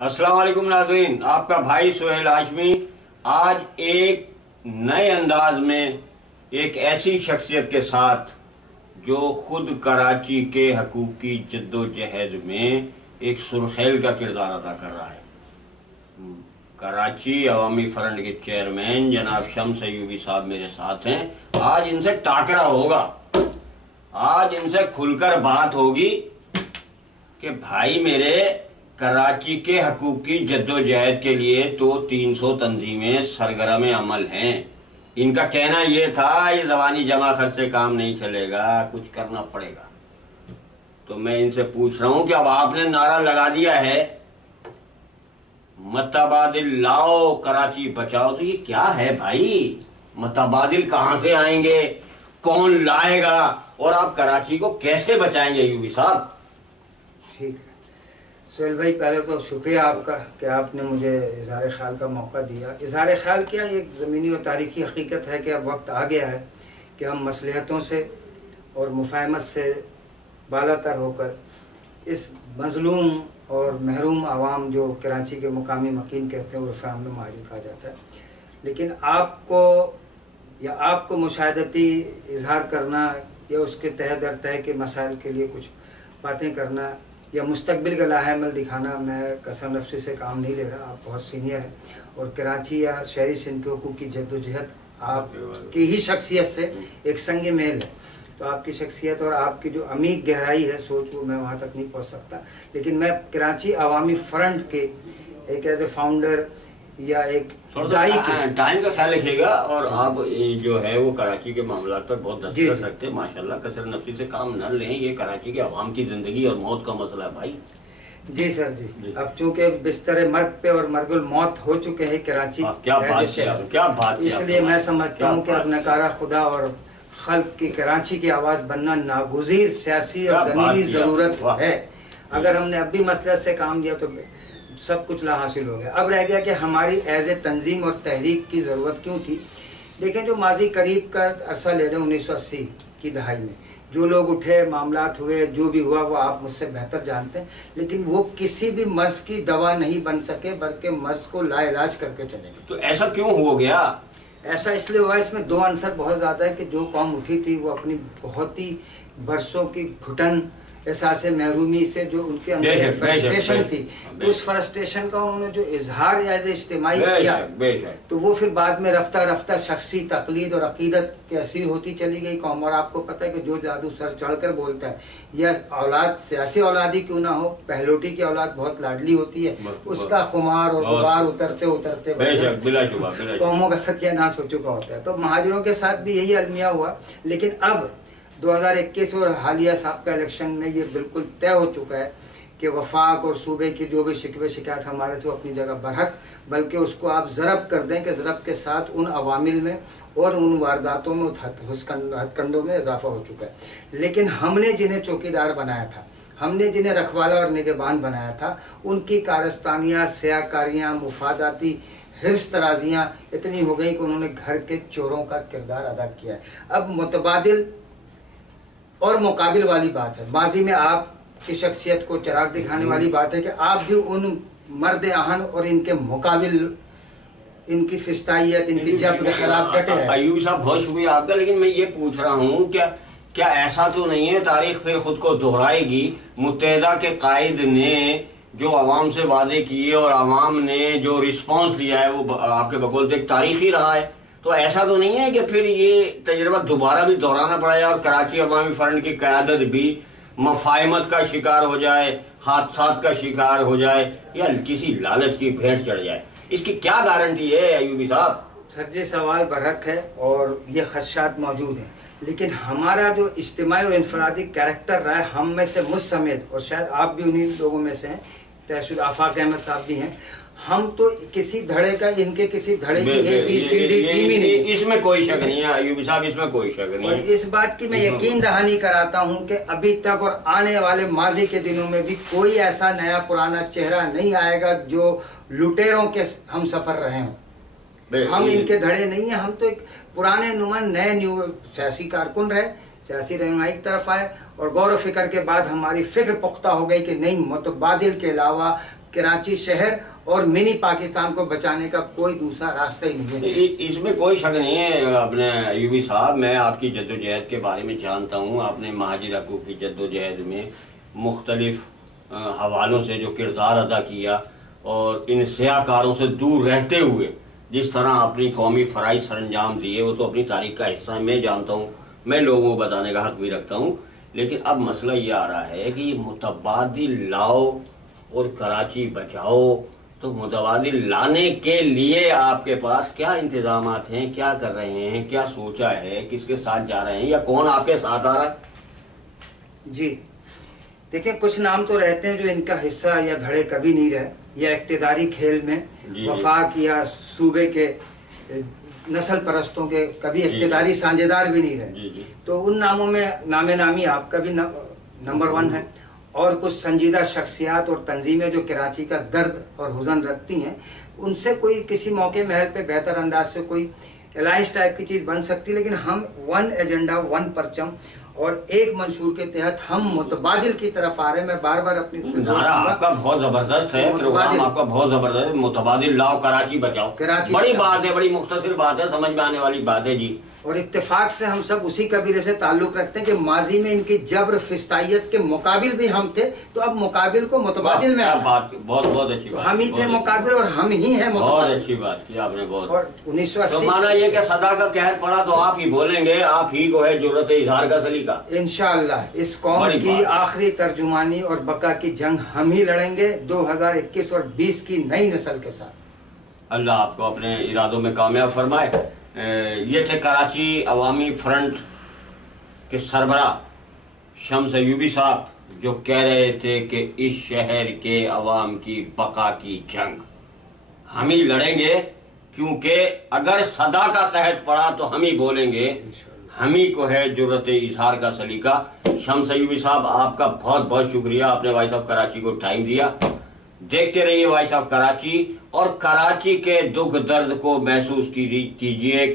अस्सलाम वालेकुम नाज़रीन, आपका भाई सुहेल हाशमी आज एक नए अंदाज में एक ऐसी शख्सियत के साथ जो खुद कराची के हकूक़ की जद्दोजहद में एक सुरखैल का किरदार अदा कर रहा है। कराची अवामी फ्रंट के चेयरमैन जनाब शम्स अय्यूबी साहब मेरे साथ हैं। आज इनसे टाकरा होगा, आज इनसे खुलकर बात होगी कि भाई मेरे कराची के हकूक़ की जद्दोजहद के लिए तो 300 तंजीमें सरगर्म अमल हैं। इनका कहना यह था ये ज़बानी जमा खर्च से काम नहीं चलेगा, कुछ करना पड़ेगा। तो मैं इनसे पूछ रहा हूं कि अब आपने नारा लगा दिया है मतबादिल लाओ कराची बचाओ, तो ये क्या है भाई? मतबादिल कहां से आएंगे, कौन लाएगा और आप कराची को कैसे बचाएंगे अय्यूबी साहब? ठीक है सुहेल भाई, पहले तो शुक्रिया आपका कि आपने मुझे इज़हार ख्याल का मौका दिया। इज़हार ख्याल क्या, एक ज़मीनी और तारीख़ी हकीकत है कि अब वक्त आ गया है कि हम मसलहतों से और मुफाहमत से बालातर होकर इस मज़लूम और महरूम आवाम जो कराची के मुकामी मकीन कहते हैं उर्फ़ आम में महाजिर कहा जाता है, लेकिन आपको मुशाहदती इजहार करना या उसके तह दर तह के मसाइल के लिए कुछ बातें करना या मुस्तकबिल का लाहेमल दिखाना, मैं कसम नफ्सी से काम नहीं ले रहा। आप बहुत सीनियर हैं और कराची या शहरी सिंध के हुकूक़ की जद्दोजहद आपकी ही शख्सियत से एक संग मेल है। तो आपकी शख्सियत और आपकी जो अमीर गहराई है सोच, वो मैं वहाँ तक नहीं पहुँच सकता, लेकिन मैं कराची अवामी फ्रंट के एक एज ए फाउंडर या एक टाइम का ख्याल रखिएगा। और आप जो है वो कराची के मामला पर बहुत दस्तक कर सकते हैं माशाल्लाह। कसर नफसी से काम न लें, ये कराची के अवाम की जिंदगी और मौत का मसला है भाई। जी सर जी। अब चूंकि बिस्तर मर्ग पे और मरगुल मौत हो चुके हैं कराची, क्या बात, इसलिए मैं समझता हूँ कि अब नकारा खुदा और खल्क की कराची की आवाज़ बनना नागुज़ीर सियासी और ज़मीनी ज़रूरत है। अगर हमने अब भी मसले से काम लिया तो सब कुछ ला हासिल हो गया। अब रह गया कि हमारी एज ए तंजीम और तहरीक की ज़रूरत क्यों थी। लेकिन जो माजी करीब का अरसा ले लें 1980 की दहाई में जो लोग उठे, मामलात हुए, जो भी हुआ वो आप मुझसे बेहतर जानते हैं, लेकिन वो किसी भी मर्ज़ की दवा नहीं बन सके बल्कि मर्ज़ को लाइलाज करके चले गए। तो ऐसा क्यों हो गया? ऐसा इसलिए हुआ, इसमें दो आंसर बहुत ज़्यादा है कि जो कौम उठी थी वो अपनी बहुत ही बरसों की घुटन एहसास महरूमी से जो उनके अंदर फ्रस्ट्रेशन थी, उस फ्रस्ट्रेशन का उन्होंने जो इजहार एज इज्तिमाई किया, तो वो फिर बाद में रफ्ता रफ्ता शख्सी तकलीद और अकीदत के असीर होती चली गई कौम। और आपको पता है कि जो जादू सर चढ़कर बोलता है, या औलाद सियासी औलाद ही क्यों ना हो, पहलोटी की औलाद बहुत लाडली होती है, उसका खुमार और गुबार उतरते उतरते कौमों का सत्यानाश हो चुका होता है। तो महाजिरों के साथ भी यही अलमिया हुआ। लेकिन अब 2021 और हालिया साहब का इलेक्शन में ये बिल्कुल तय हो चुका है कि वफाक और सूबे की जो भी शिकवे शिकायत हमारे थे अपनी जगह बरहक, बल्कि उसको आप ज़रब कर दें कि ज़रब के साथ उन अवामिल में और उन वारदातों में हथकंडों में इजाफा हो चुका है। लेकिन हमने जिन्हें चौकीदार बनाया था, हमने जिन्हें रखवाला और निगहबान बनाया था, उनकी कारस्तानियाँ, सियाकारियाँ, मुफादाती हिर्स तराजियाँ इतनी हो गई कि उन्होंने घर के चोरों का किरदार अदा किया है। अब मुतबादिल और मुकाबिल वाली बात है। माजी में आपकी शख्सियत को चिराग दिखाने वाली बात है कि आप भी उन मर्द आहन और इनके मुकाबिल इनकी फिस्तायत, इनकी जब के खिलाफ डटे हैं। अय्यूबी साहब बहुत शुक्रिया आपका, लेकिन मैं ये पूछ रहा हूँ क्या ऐसा तो नहीं है, तारीख फिर खुद को दोहराएगी, मुत्तहिदा के कायद ने जो आवाम से वादे किए और आवाम ने जो रिस्पॉन्स लिया है वो आपके बकौल से एक तारीखी रहा है, तो ऐसा तो नहीं है कि फिर ये तजर्बा दोबारा भी दोहराना पड़ा और कराची अवामी फ्रंट की क़यादत भी मफाहमत का शिकार हो जाए, हादसात का शिकार हो जाए या किसी लालच की भेंट चढ़ जाए? इसकी क्या गारंटी है अय्यूबी साहब? सर जी, सवाल बरहक है और ये खदशात मौजूद हैं, लेकिन हमारा जो इज्तिमाई और इनफरादी कैरेक्टर रहा है, हम में से मुझ समेत, और शायद आप भी उन्हीं लोगों में से हैं, तहसील आफाक अहमद साहब भी हैं, हम तो किसी धड़े का, इनके किसी धड़े की ABCD टीम ही नहीं। इसमें कोई शक नहीं है अय्यूबी साहब, इसमें कोई शक नहीं है। और इस बात की मैं यकीन दहानी कराता हूं कि अभी तक और आने वाले माजी के दिनों में भी कोई ऐसा नया पुराना चेहरा नहीं आएगा जो लुटेरों के हम सफर रहे हों। हम इनके धड़े नहीं हैं, हम तो एक पुराने नुमान नए न्यू सियासी कारकुन रहे, सियासी रहनुमाई की तरफ आए और गौर फिक्र के बाद हमारी फिक्र पुख्ता हो गई कि नहीं, मुतबादिल के अलावा कराची शहर और मिनी पाकिस्तान को बचाने का कोई दूसरा रास्ता ही नहीं है। इसमें कोई शक नहीं है अपने यूबी साहब, मैं आपकी जद्दोजहद के बारे में जानता हूँ। आपने महाजिर हकूक़ की जद्दोजहद में मुख्तलिफ हवालों से जो किरदार अदा किया और इन सियाकारों से दूर रहते हुए जिस तरह अपनी कौमी फ़राइज़ सरअंजाम दिए, वो तो अपनी तारीख का हिस्सा है, मैं जानता हूँ, मैं लोगों को बताने का हक भी रखता हूँ। लेकिन अब मसला ये आ रहा है कि मुतबादिल लाओ और कराची बचाओ, तो मुतबादिल लाने के लिए आपके पास क्या इंतजामात हैं, क्या कर रहे हैं, क्या सोचा है, किसके साथ जा रहे हैं या कौन आपके साथ आ रहा है? जी देखिए, कुछ नाम तो रहते हैं जो इनका हिस्सा या धड़े कभी नहीं रहे, या इक्तदारी खेल में वफाक या सूबे के नस्ल परस्तों के कभी इक्तदारी साझेदार भी नहीं रहे। तो उन नामों में नामे नामी आपका भी नंबर 1 है। और कुछ संजीदा शख्सियात और तंजीमें जो कराची का दर्द और हुज़न रखती हैं, उनसे कोई किसी मौके महल पे बेहतर अंदाज से कोई अलायंस टाइप की चीज़ बन सकती है। लेकिन हम 1 एजेंडा 1 परचम और एक मंशूर के तहत हम मुतबादिल की तरफ आ रहे हैं। मैं बार बार अपनी नारा आपका बहुत जबरदस्त है, प्रोग्राम आपका बहुत जबरदस्त है। मुतबादिल लाओ कराची बचाओ, कराची बड़ी बात है, बड़ी मुख्तसर बात है, समझ में आने वाली बात है जी। और इत्तेफाक से हम सब उसी कबीले से ताल्लुक रखते हैं कि माजी में इनकी जबर फिस्तायत के मुकाबिल भी हम थे, तो अब मुकाबिल को मुतबादिल में बात बहुत बहुत अच्छी बात, हम ही थे मुकाबिल और हम ही हैं मुतबादिल। बहुत अच्छी बात की आपने, बहुत। और 1980 तो माना ये कि सदा का कहत पड़ा तो आप ही बोलेंगे, आप ही को है जुर्रत इजहार का सलीका। इंशाअल्लाह इस कौम की आखिरी तर्जुमानी और बका की जंग हम ही लड़ेंगे 2021 और 20 की नई नस्ल के साथ। अल्लाह आपको अपने इरादों में कामयाब फरमाए। ये थे कराची अवामी फ्रंट के सरबरा शम्स अयूबी साहब, जो कह रहे थे कि इस शहर के अवाम की बका की जंग हम ही लड़ेंगे, क्योंकि अगर सदा का कहत पड़ा तो हम ही बोलेंगे, हम ही को है जुर्रत इजहार का सलीका। शम्स अयूबी साहब, आपका बहुत बहुत शुक्रिया, आपने वॉइस ऑफ कराची को टाइम दिया। देखते रहिए वॉइस ऑफ कराची और कराची के दुख दर्द को महसूस कीजिए।